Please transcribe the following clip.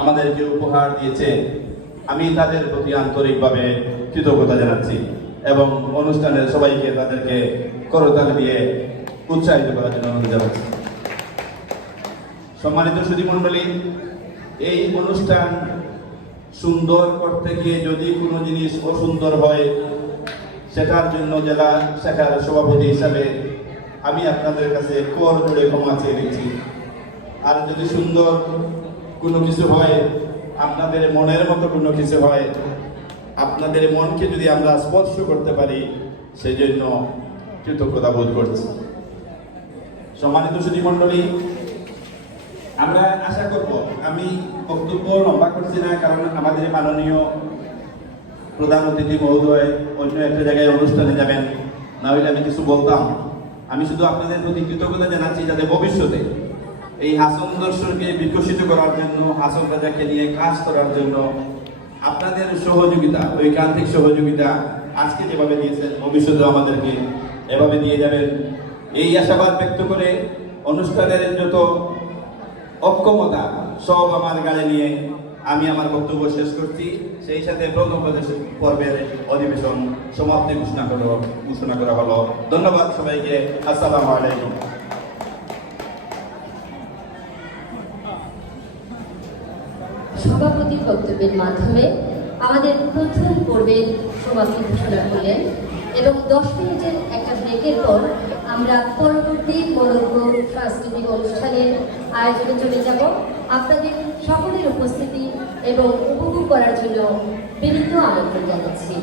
আমাদেরকে উপহার দিয়েছে, আমি তাদের প্রতি আন্তরিকভাবে কৃতজ্ঞতা জানাচ্ছি এবং অনুষ্ঠানের সবাইকে তাদেরকে করতালি দিয়ে উৎসাহিত করার জন্য অনুরোধ জানাচ্ছি। সম্মানিত সুধী মণ্ডলী, এই অনুষ্ঠান সুন্দর করতে গিয়ে যদি কোনো জিনিস অসুন্দর হয়, সেটার জন্য জেলা শাখার সভাপতি হিসাবে আমি আপনাদের কাছে কর জোড়ে ক্ষমা চেয়ে দিচ্ছি। আর যদি সুন্দর কোনো কিছু হয়, আপনাদের মনের মতো কোনো কিছু হয়, আপনাদের মনকে যদি আমরা স্পর্শ করতে পারি, সেই জন্য কৃতজ্ঞতা বোধ করছি। সম্মানিত সুধী মণ্ডলী, আমরা আশা করব, আমি বক্তব্য লম্বা করছি না, কারণ আমাদের মাননীয় প্রধান অতিথি মহোদয় অন্য একটা জায়গায় অনুষ্ঠানে যাবেন, না হলে আমি কিছু বলতাম। আমি শুধু আপনাদের প্রতি কৃতজ্ঞতা জানাচ্ছি যাতে ভবিষ্যতে এই হাসন দর্শনকে বিকশিত করার জন্য, হাসন রাজাকে নিয়ে কাজ করার জন্য আপনাদের সহযোগিতা, ঐকান্তিক সহযোগিতা আজকে যেভাবে দিয়েছেন, ভবিষ্যতেও আমাদেরকে এভাবে দিয়ে যাবেন, এই আশাবাদ ব্যক্ত করে অনুষ্ঠানের যত অক্ষমতা সব আমার গাড়ি নিয়ে আমি আমার বক্তব্য শেষ করছি। সেই সাথে প্রথম পর্বের অধিবেশন সমাপ্তি ঘোষণা করা হলো। ধন্যবাদ সবাইকে। আসসালামু আলাইকুম। সভাপতির বক্তব্যের মাধ্যমে আমাদের প্রথম পর্বের সমাপ্তি ঘোষণা করলেন এবং 10 মিনিটের একটা ব্রেকের পর আমরা পরবর্তী মনোজ্ঞ সাংস্কৃতিক অনুষ্ঠানের আয়োজনে চলে যাব। আপনাদের সকলের উপস্থিতি এবং উপভোগ করার জন্য বিনীত আমন্ত্রণ জানাচ্ছি।